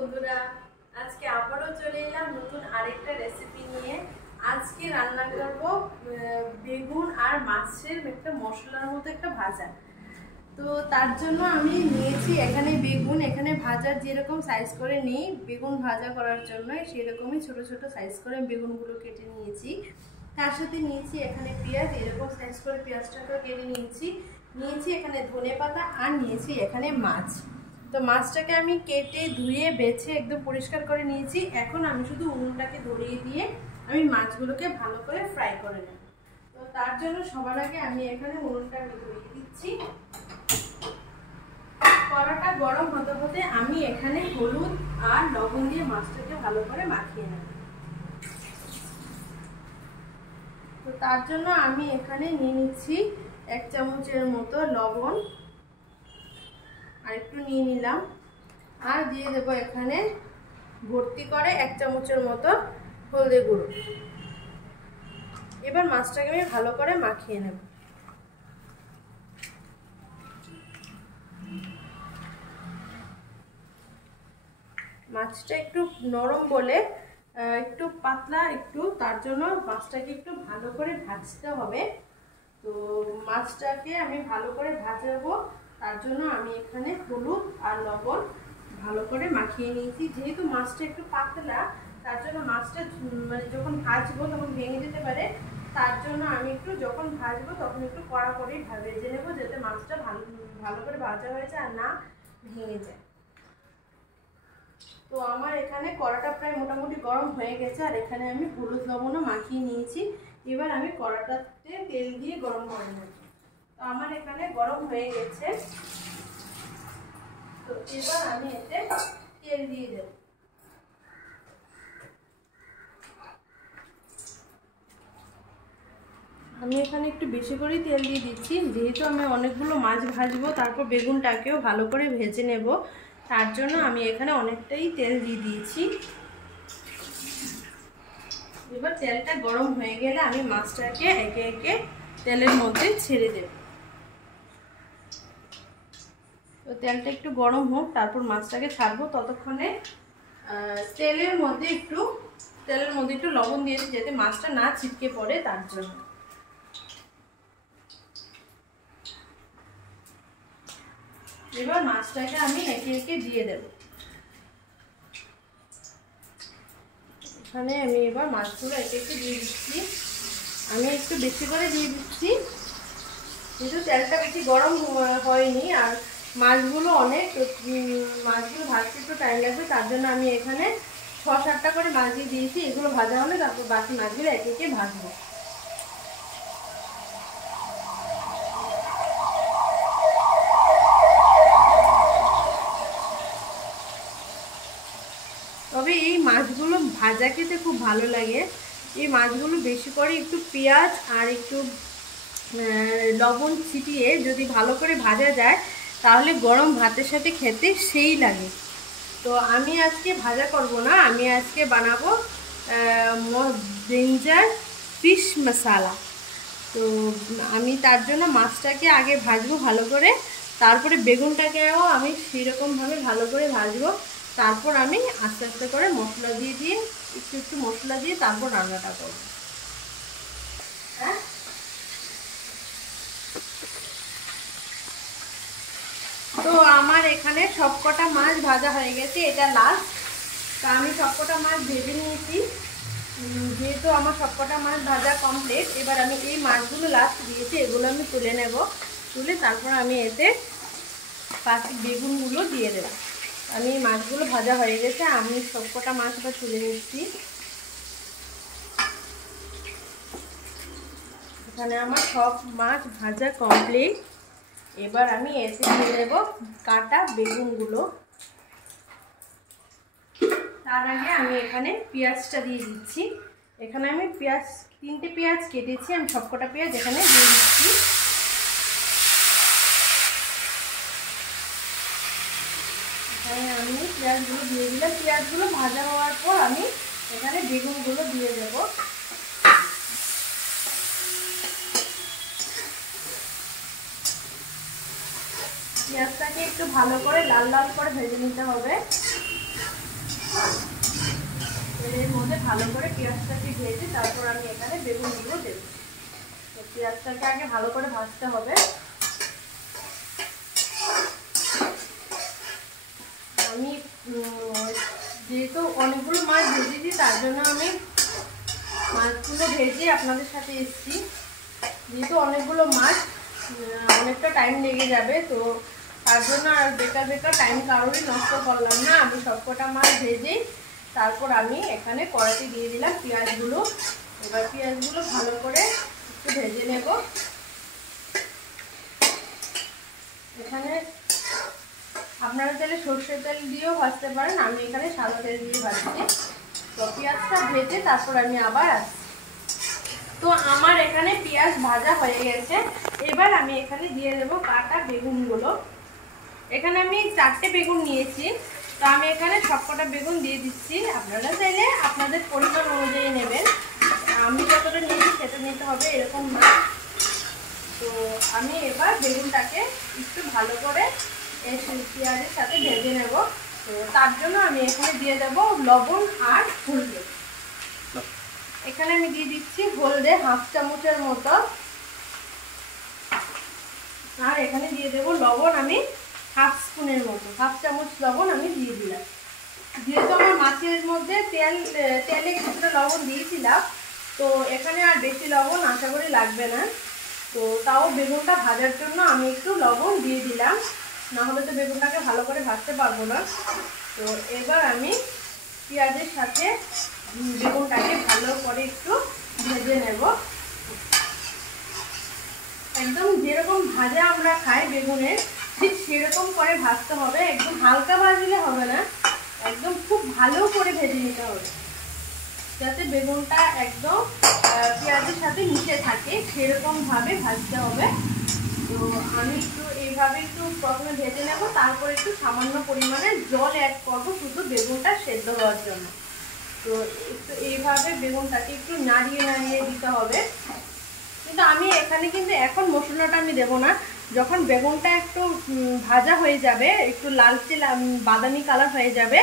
বন্ধুরা, আজকে আবারও চলে এলাম নতুন আরেকটা রেসিপি নিয়ে। আজকে রান্না করব বেগুন আর মাছের একটা মশলার মতো একটা ভাজা। তো তার জন্য আমি নিয়েছি এখানে বেগুন, এখানে ভাজার যেরকম সাইজ করে নিই বেগুন ভাজা করার জন্য সেরকমই ছোট ছোট সাইজ করে বেগুনগুলো কেটে নিয়েছি। তার সাথে নিয়েছি এখানে পেঁয়াজ, এরকম সাইজ করে পেঁয়াজটাকে কেটে নিয়েছি এখানে ধনেপাতা আর নিয়েছি এখানে মাছ। তো মাছটাকে আমি কেটে ধুয়ে বেছে একদম পরিষ্কার করে নিয়েছি। এখন আমি শুধু উনুনটাকে ধরিয়ে দিয়ে আমি মাছগুলোকে ভালো করে ফ্রাই করে নেব। তো তার জন্য সবার আগে আমি এখানে উনুনটাকে ধরিয়ে দিচ্ছি। কড়াটা গরম হতে হতে আমি এখানে হলুদ আর লবণ দিয়ে মাছটাকে ভালো করে মাখিয়ে নেব। তো তার জন্য আমি এখানে নিয়ে নিচ্ছি 1 চামচের মতো লবণ, আর একটু নিয়ে নিলাম, আর দিয়ে দেব এখানে ভর্তি করে 1 চামচের মতো হলদি গুঁড়ো। এবার মাছটাকে আমি ভালো করে মাখিয়ে নেব। মাছটা একটু নরম বলে একটু পাতলা একটু, তার জন্য মাছটাকে একটু ভালো করে ভাজতে হবে। তো মাছটাকে আমি ভালো করে ভাজাবো, তার জন্য আমি এখানে হলুদ আর লবণ ভালো করে মাখিয়ে নিয়েছি। যেহেতু মাছটা একটু পাতলা, তার জন্য মাছটা মানে যখন ভাজবো তখন ভেঙে যেতে পারে। তার জন্য আমি একটু যখন ভাজবো তখন একটু কড়া করে ভেজে নেবো, যাতে মাছটা ভালো করে ভাজা হয়ে যায় আর না ভেঙে যায়। তো আমার এখানে কড়াটা প্রায় মোটামুটি গরম হয়ে গেছে, আর এখানে আমি হলুদ লবণও মাখিয়ে নিয়েছি। এবার আমি কড়াটাতে তেল দিয়ে গরম করে নেব। তো আমার এখানে গরম হয়ে গেছে, তো এবার আমি এতে তেল দিয়ে দেব। আমি এখানে একটু বেশি করেই তেল দিয়ে দিচ্ছি, যেহেতু আমি অনেকগুলো মাছ ভাজবো, তারপর বেগুনটাকেও ভালো করে ভেজে নেব, তার জন্য আমি এখানে অনেকটাই তেল দিয়ে দিয়েছি। এবার তেলটা গরম হয়ে গেলে আমি মাছটাকে একে একে তেলের মধ্যে ছেড়ে দেব। তো তেলটা একটু গরম হোক, তারপর মাছটাকে ছাড়বো। ততক্ষণে তেলের মধ্যে একটু লবণ দিয়েছি, যাতে মাছটা না ছিটকে পড়ে, তার জন্য। এবার মাছটাকে আমি একে একে দিয়ে দেব। এখানে আমি এবার মাছগুলো একে একে দিয়ে দিচ্ছি। আমি একটু বেশি করে দিয়ে দিচ্ছি, কিন্তু তেলটা বেশি গরম হয়নি, আর মাছগুলো ভাজতে একটু টাইম লাগবে, তার জন্য আমি এখানে 6-7টা করে মাছ দিয়ে দিয়েছি। এগুলো ভাজা হলে তারপর বাকি মাছগুলো একে একে ভাজবো। তবে এই মাছগুলো ভাজা খেতে খুব ভালো লাগে। এই মাছগুলো বেশি করে একটু পেঁয়াজ আর একটু লবণ ছিটিয়ে যদি ভালো করে ভাজা যায়, তাহলে গরম ভাতের সাথে খেতে সেই লাগে। তো আমি আজকে ভাজা করব না, আমি আজকে বানাবো ব্রিঞ্জাল ফিশ মশলা। তো আমি তার জন্য মাছটাকে আগে ভাজবো ভালো করে, তারপরে বেগুনটাকেও আমি সেরকমভাবে ভালো করে ভাজবো। তারপর আমি আস্তে আস্তে করে মশলা দিয়ে একটু মশলা দিয়ে তারপর রান্নাটা করব। হ্যাঁ, তো আমার এখানে সবকটা মাছ ভাজা হয়ে গেছে, এটা লাস্ট। তো আমি সবকটা মাছ ভেজে নিয়েছি। যেহেতু আমার সবকটা মাছ ভাজা কমপ্লিট, এবার আমি এই মাছগুলো লাস্ট দিয়েছি, এগুলো আমি তুলে নেব। তুলে তারপর আমি এতে বাকি বেগুনগুলো দিয়ে দেব। আমি মাছগুলো ভাজা হয়ে গেছে, আমি সবকটা মাছটা তুলে নিচ্ছি। এখানে আমার সব মাছ ভাজা কমপ্লিট। এবার আমি এতে দিয়ে দেব কাটা বেগুনগুলো। তার আগে আমি এখানে পেঁয়াজটা দিয়ে দিচ্ছি। এখানে আমি 3টে পেঁয়াজ কেটেছি, আমি সবকটা পেঁয়াজ এখানে দিয়ে দিচ্ছি। এখানে আমি পেঁয়াজগুলো দিয়ে দিলাম। পেঁয়াজগুলো ভাজা হওয়ার পর আমি এখানে বেগুনগুলো দিয়ে দেব। পেঁয়াজটাকে একটু ভালো করে লাল লাল করে ভেজে নিতে হবে। ভালো করে পেঁয়াজটাকে ভেজে তারপর আমি এখানে বেগুনগুলো দেবো। তো পেঁয়াজটাকে আগে ভালো করে ভাজতে হবে। আমি যেহেতু অনেকগুলো মাছ ভেজেছি তার জন্য আমি মাছগুলো ভেজে আপনাদের সাথে এসেছি। যেহেতু অনেকগুলো মাছ অনেকটা টাইম লেগে যাবে, তো তার জন্য আর বেকার টাইম কারোরই নষ্ট করলাম না। আমি সবকটা মাছ ভেজেই তারপর আমি এখানে কড়াইতে দিয়ে দিলাম পেঁয়াজগুলো। এবার পেঁয়াজগুলো ভালো করে একটু ভেজে নেব। এখানে আপনারা চাইলে সর্ষের তেল দিয়েও ভাজতে পারেন, আমি এখানে সাদা তেল দিয়ে ভাজছি। তো পেঁয়াজটা ভেজে তারপর আমি আবার আসছি। তো আমার এখানে পেঁয়াজ ভাজা হয়ে গেছে। এবার আমি এখানে দিয়ে দেবো কাটা বেগুনগুলো। এখানে আমি 4টে বেগুন নিয়েছি, তো আমি এখানে সবকটা বেগুন দিয়ে দিচ্ছি। আপনারা চাইলে আপনাদের পরিমাণ অনুযায়ী নেবেন, আমি যতটা নিয়েছি সেটা নিতে হবে এরকম না। তো আমি এবার বেগুনটাকে একটু ভালো করে পেঁয়াজের সাথে ভেজে নেব। তো তার জন্য আমি এখানে দিয়ে দেব লবণ আর হলদে। এখানে আমি দিয়ে দিচ্ছি হলদে 1/2 চামচের মতো, আর এখানে দিয়ে দেব লবণ আমি 1/2 স্পুনের মতো, 1/2 চামচ লবণ আমি দিয়ে দিলাম। যেহেতু আমার মাছের মধ্যে তেলে কিছুটা লবণ দিয়েছিলাম, তো এখানে আর বেশি লবণ আশা করি লাগবে না। তো তাও বেগুনটা ভাজার জন্য আমি একটু লবণ দিয়ে দিলাম, না হলে তো বেগুনটাকে ভালো করে ভাজতে পারবো না। তো এবার আমি পেঁয়াজের সাথে বেগুনটাকে ভালো করে একটু ভেজে নেব। একদম যেরকম ভাজা আমরা খাই বেগুনের, ঠিক সেরকম করে ভাজতে হবে। একদম হালকা ভাজলে হবে না, একদম খুব ভালো করে ভেজে নিতে হবে, যাতে বেগুনটা একদম পেঁয়াজের সাথে মিশে থাকে, সেরকম ভাবে ভাজতে হবে। তো আমি একটু এইভাবে একটু প্রথমে ভেজে নেব, তারপর একটু সামান্য পরিমাণে জল অ্যাড করবো শুধু বেগুনটা সেদ্ধ হওয়ার জন্য। তো একটু এইভাবে বেগুনটাকে একটু নাড়িয়ে দিতে হবে। কিন্তু আমি এখানে কিন্তু এখন মশলাটা আমি দেবো না। যখন বেগুনটা একটু ভাজা হয়ে যাবে, একটু লালচে বাদামি কালার হয়ে যাবে,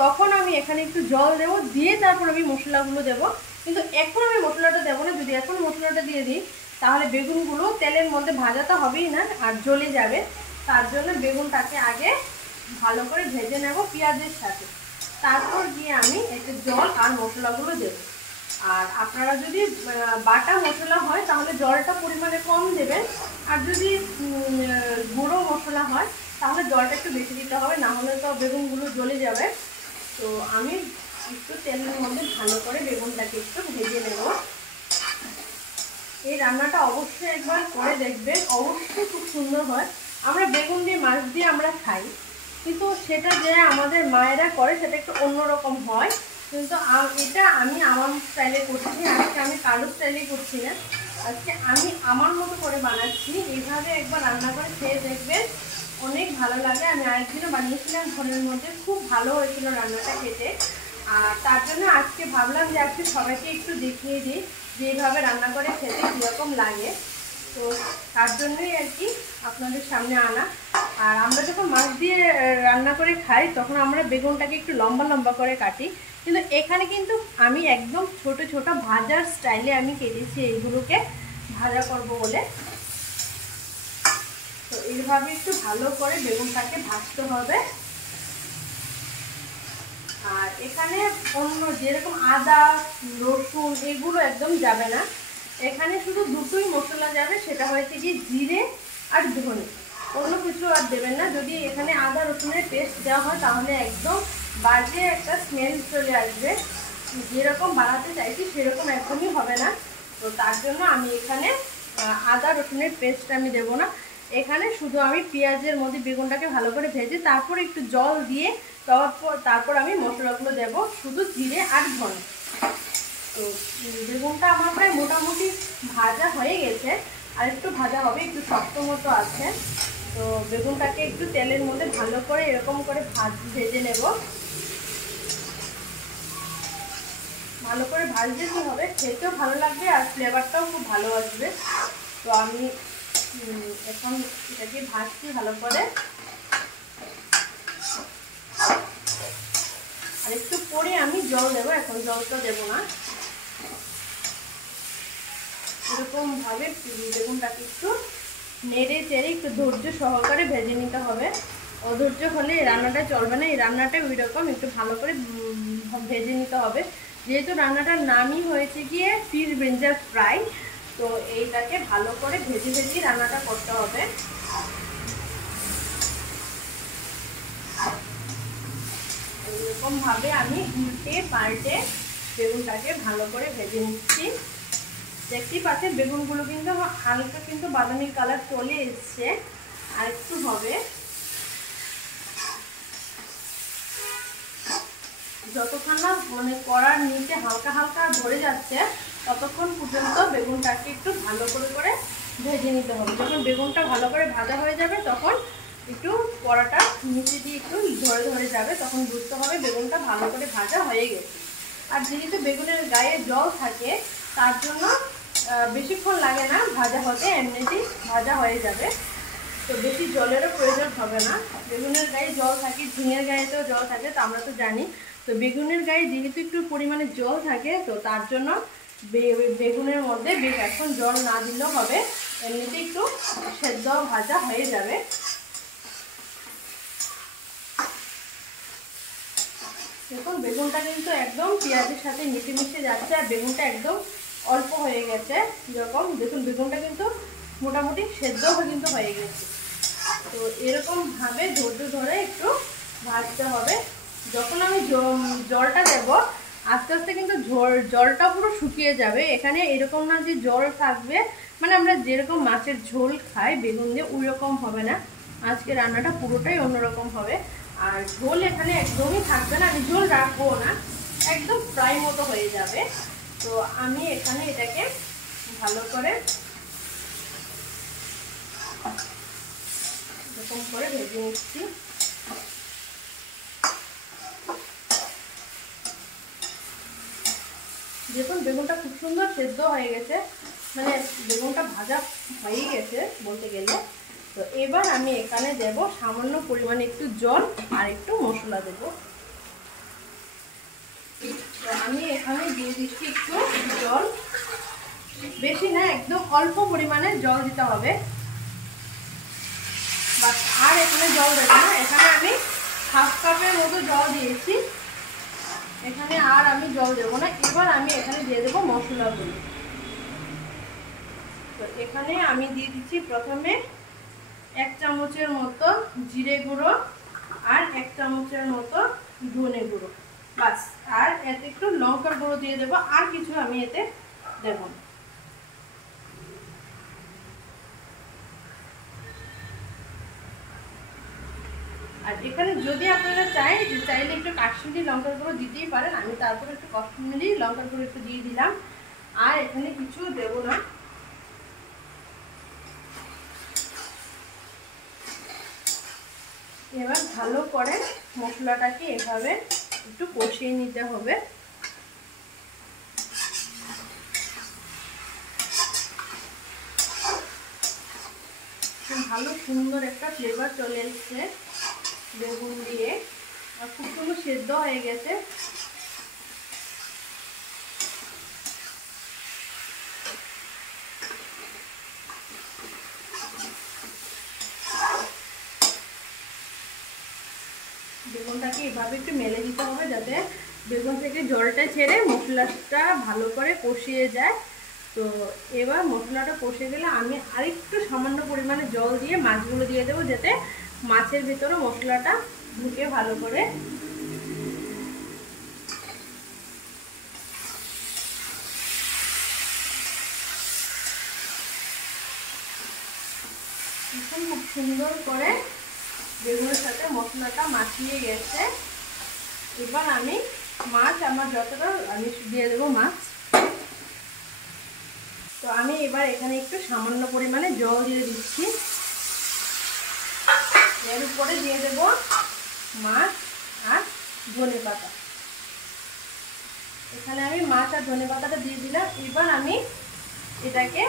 তখন আমি এখানে একটু জল দেবো, দিয়ে তারপর আমি মশলাগুলো দেবো। কিন্তু এখন আমি মশলাটা দেবো না, যদি এখন মশলাটা দিয়ে দিই তাহলে বেগুনগুলো তেলের মধ্যে ভাজা তো হবেই না, আর জ্বলে যাবে। তার জন্য বেগুনটাকে আগে ভালো করে ভেজে নেব পেঁয়াজের সাথে, তারপর গিয়ে আমি একটু জল আর মশলাগুলো দেবো। আর আপনারা যদি বাটা মশলা হয় তাহলে জলটা পরিমাণে কম দেবেন, আর যদি গুঁড়ো মশলা হয় তাহলে জলটা একটু বেশি দিতে হবে, না হলে তো বেগুনগুলো জ্বলে যাবে। তো আমি একটু তেলের মধ্যে ভালো করে বেগুনটাকে একটু ভেজে নেব। এই রান্নাটা অবশ্যই একবার করে দেখবেন, অবশ্যই খুব সুন্দর হয়। আমরা বেগুন দিয়ে মাছ দিয়ে আমরা খাই, কিন্তু সেটা যে আমাদের মায়েরা করে সেটা একটু অন্যরকম হয়। কিন্তু এটা আমি আমার স্টাইলে করছি, আজকে আমি কারো স্টাইলে করছি না, আজকে আমি আমার মতো করে বানাচ্ছি। এইভাবে একবার রান্না করে খেয়ে দেখবেন, অনেক ভালো লাগে। আমি আরেকদিনও বানিয়েছিলাম ঘরের মধ্যে, খুব ভালো হয়েছিল রান্নাটা খেতে। আর তার জন্য আজকে ভাবলাম যে আজকে সবাইকে একটু দেখিয়ে দিই যে এইভাবে রান্না করে খেতে কীরকম লাগে। তো তার জন্যই আর কি আপনাদের সামনে আনা। আর আমরা যখন মাছ দিয়ে রান্না করে খাই তখন আমরা বেগুনটাকে একটু লম্বা লম্বা করে কাটি, কিন্তু এখানে কিন্তু আমি একদম ছোট ছোট ভাজার স্টাইলে আমি কেটেছি এইগুলোকে ভাজা করব বলে। তো এইভাবে একটু ভালো করে বেগুনটাকে ভাজতে হবে। আর এখানে অন্য যেরকম আদা রসুন এগুলো একদম যাবে না, এখানে শুধু দুটোই মশলা যাবে, সেটা হয়েছে কি জিরে আর ধনে, অন্য কিছু আর দেবেন না। যদি এখানে আদা রসুনের পেস্ট দেওয়া হয় তাহলে একদম বাজে একটা স্মেল চলে আসবে, যেরকম বানাতে চাইছি সেরকম একদমই হবে না। তো তার জন্য আমি এখানে আদা রসুনের পেস্ট আমি দেবো না, এখানে শুধু আমি পেঁয়াজের মধ্যে বেগুনটাকে ভালো করে ভেজে তারপর একটু জল দিয়ে তারপর আমি মশলাগুলো দেব, শুধু জিরে আর ধনে। তো বেগুনটা আমার প্রায় মোটামুটি ভাজা হয়ে গেছে, আর একটু ভাজা হবে, একটু শক্ত মতো আছে। তো বেগুনটাকে একটু তেলের মধ্যে ভালো করে এরকম করে ভেজে নেব। ভালো করে ভাজলে কি হবে, খেতেও ভালো লাগবে আর ফ্লেভারটাও খুব ভালো আসবে। তো আমি এখন এটাকে ভাজছি ভালো করে। আর একটু পরে আমি জল দেবো, এখন জলটা দেবো না। এরকম ভাবে বেগুনটাকে একটু নেড়ে চেড়ে একটু ধৈর্য সহকারে ভেজে নিতে হবে। অধৈর্য হলে এই রান্নাটা চলবে না। এই রান্নাটা ওই রকম একটু ভালো করে ভেজে নিতে হবে। যেহেতু রান্নাটার নামই হয়েছে গিয়ে ফিশ ব্রিঞ্জাল ফ্রাই, তো এইটাকে ভালো করে ভেজে ভেজে রান্নাটা করতে হবে। এরকম ভাবে আমি উল্টে পাল্টে বেগুনটাকে ভালো করে ভেজে নিচ্ছি। দেখতেই পাচ্ছেন বেগুনগুলো কিন্তু হালকা কিন্তু বাদামি কালার চলে এসছে, আর একটু হবে। যতক্ষণ না মানে কড়ার নিচে হালকা হালকা ধরে যাচ্ছে ততক্ষণ পর্যন্ত বেগুনটাকে একটু ভালো করে ভেজে নিতে হবে। যখন বেগুনটা ভালো করে ভাজা হয়ে যাবে তখন একটু কড়াটা নিচে দিয়ে একটু ধরে যাবে, তখন বুঝতে হবে বেগুনটা ভালো করে ভাজা হয়ে গেছে। আর যেহেতু বেগুনের গায়ে জল থাকে তার জন্য বেশিক্ষণ লাগে না ভাজা হতে, এমনিতেই ভাজা হয়ে যাবে। তো বেশি জলেরও প্রয়োজন হবে না। বেগুনের গায়ে জল থাকে, ঝিঙের গায়েতেও জল থাকে, তো আমরা তো জানি। তো বেগুনের গায়ে যেহেতু একটু পরিমাণে জল থাকে, তো তার জন্য বেগুনের মধ্যে এখন জল না দিলেও হবে, এমনিতে একটু সেদ্ধ ভাজা হয়ে যাবে। দেখুন বেগুনটা কিন্তু একদম পেঁয়াজের সাথে মিশে যাচ্ছে, আর বেগুনটা একদম অল্প হয়ে গেছে। যেরকম দেখুন বেগুনটা কিন্তু মোটামুটি সেদ্ধ কিন্তু হয়ে গেছে। তো এরকম ভাবে ধৈর্য ধরে একটু ভাজতে হবে। যখন আমি জলটা দেব আস্তে আস্তে কিন্তু জলটা পুরো শুকিয়ে যাবে। এখানে এরকম না যে জল থাকবে, মানে আমরা যেরকম মাছের ঝোল খাই বেগুন দিয়ে ওই রকম হবে না। আজকে রান্নাটা পুরোটাই অন্যরকম হবে। আর ঝোল এখানে একদমই থাকবে না, আমি ঝোল রাখবো না, একদম ফ্রাই মতো হয়ে যাবে। তো আমি এখানে এটাকে ভালো করে এরকম করে ভেজে নিচ্ছি। দেখুন বেগুনটা খুব সুন্দর সেদ্ধ হয়ে গেছে, মানে বেগুনটা ভাজা হয়ে গেছে বলতে গেলে। তো এবার আমি এখানে দেব সামান্য পরিমাণে একটু জল আর একটু মশলা দেব। তো আমি এখানে দিয়ে দিচ্ছি একটু জল, বেশি না, একদম অল্প পরিমাণে জল দিতে হবে। বাস, আর এখানে জল দেব না। এখানে আমি হাফ কাপের মতো জল দিয়েছি, এখানে আর আমি জল দেবো না। এবার আমি এখানে দিয়ে দেবো মশলাগুলো। তো এখানে আমি দিয়ে দিচ্ছি প্রথমে 1 চামচের মতো জিরে গুঁড়ো আর 1 চামচের মতো ধনে গুঁড়ো, বাস। আর এতে একটু লঙ্কার গুঁড়ো দিয়ে দেবো, আর কিছু আমি এতে দেবো না। আর এখানে যদি আপনারা চাইলে একটু কাশ্মীরি লঙ্কার গুঁড়ো দিতেই পারেন, আমি তারপরে একটু কাশ্মীরি লঙ্কার গুঁড়ো একটু দিয়ে দিলাম। আর এখানে কিছু দেব না। এবার ভালো করে মশলাটাকে এভাবে একটু কষিয়ে নিতে হবে। ভালো সুন্দর একটা ফ্লেভার চলে এসছে বেগুন দিয়ে, আর খুব সুন্দর সেদ্ধ হয়ে গেছে। বেগুনটাকে এভাবে একটু মেলে দিতে হবে যাতে বেগুন থেকে জলটা ছেড়ে মশলাটা ভালো করে কষিয়ে যায়। তো এবার মশলাটা কষে গেলে আমি আরেকটু সামান্য পরিমাণে জল দিয়ে মাছগুলো দিয়ে দেবো, যাতে মাছের ভিতরে মশলাটা ঢুকে ভালো করে। এখন খুব সুন্দর করে বেগুনের সাথে মশলাটা মাখিয়ে গেছে। এবার আমি মাছ আমার যতটা আমি দিয়ে দেবো মাছ। তো আমি এবার এখানে একটু সামান্য পরিমাণে জল দিয়ে দিচ্ছি। এর উপরে দিয়ে দেব মাছ আর ধনেপাতা। এখানে আমি মাছ আর ধনেপাতাটা দিয়ে দিলাম। এবার আমি এটাকে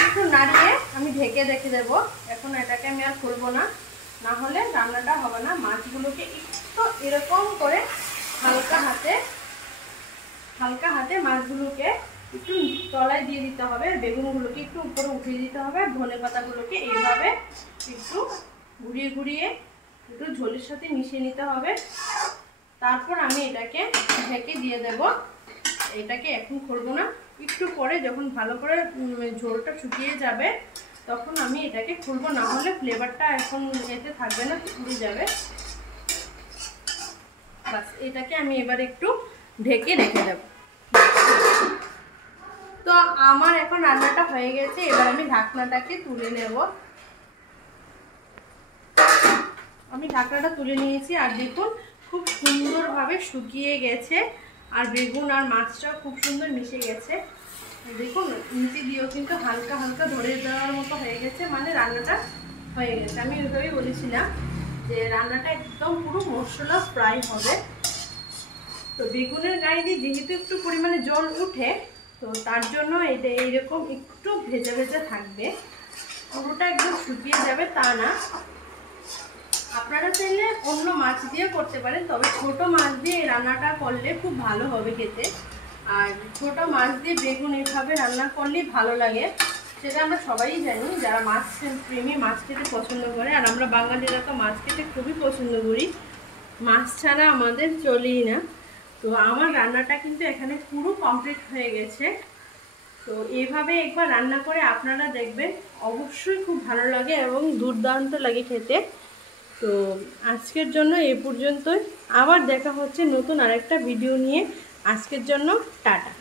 একটু নাড়িয়ে আমি ঢেকে রেখে দেবো। এখন এটাকে আমি আর খুলবো না, না হলে রান্নাটা হবে না। মাছগুলোকে একটু এরকম করে হালকা হাতে মাছগুলোকে একটু তলায় দিয়ে দিতে হবে, বেগুনগুলোকে একটু উপরে উঠিয়ে দিতে হবে, আর ধনে পাতাগুলোকে এইভাবে একটু ঘুরিয়ে ঘুরিয়ে একটু ঝোলের সাথে মিশিয়ে নিতে হবে। তারপর আমি এটাকে ঢেকে দিয়ে দেব। এটাকে এখন করবো না, একটু পরে যখন ভালো করে ঝোলটা শুকিয়ে যাবে তখন আমি এটাকে খুলবো, না হলে ফ্লেভারটা এখন এতে থাকবে না, পুড়ে যাবে। বাস এটাকে আমি এবার একটু ঢেকে রেখে দেব। তো আমার এখন রান্নাটা হয়ে গেছে, এবার আমি ঢাকনাটাকে তুলে নেব। আমি ঢাকনাটা তুলে নিয়েছি, আর দেখুন খুব সুন্দরভাবে শুকিয়ে গেছে, আর বেগুন আর মাছটাও খুব সুন্দর মিশে গেছে। দেখুন নিচে দিয়েও কিন্তু হালকা হালকা ধরে দেওয়ার মতো হয়ে গেছে, মানে রান্নাটা হয়ে গেছে। আমি ওইভাবেই বলেছিলাম যে রান্নাটা একদম পুরো মশলা ফ্রাই হবে। তো বেগুনের গায়ে দিয়ে যেহেতু একটু পরিমাণে জল উঠে, তো তার জন্য এটা এইরকম একটু ভেজা ভেজা থাকবে, পুরোটা একদম শুকিয়ে যাবে তা না। আপনারা চাইলে অন্য মাছ দিয়ে করতে পারেন, তবে ছোট মাছ দিয়ে এই রান্নাটা করলে খুব ভালো হবে খেতে। আর ছোট মাছ দিয়ে বেগুন এইভাবে রান্না করলেই ভালো লাগে, সেটা আমরা সবাই জানি যারা মাছ প্রেমী, মাছ খেতে পছন্দ করে। আর আমরা বাঙালিরা তো মাছ খেতে খুবই পছন্দ করি, মাছ ছাড়া আমাদের চলেই না। তো আমার রান্নাটা কিন্তু এখানে পুরো কমপ্লিট হয়ে গেছে। তো এইভাবে একবার রান্না করে আপনারা দেখবেন, অবশ্যই খুব ভালো লাগে এবং দুর্দান্ত লাগে খেতে। তো আজকের জন্য এই পর্যন্তই, আবার দেখা হচ্ছে নতুন আরেকটা ভিডিও নিয়ে। আজকের জন্য টাটা।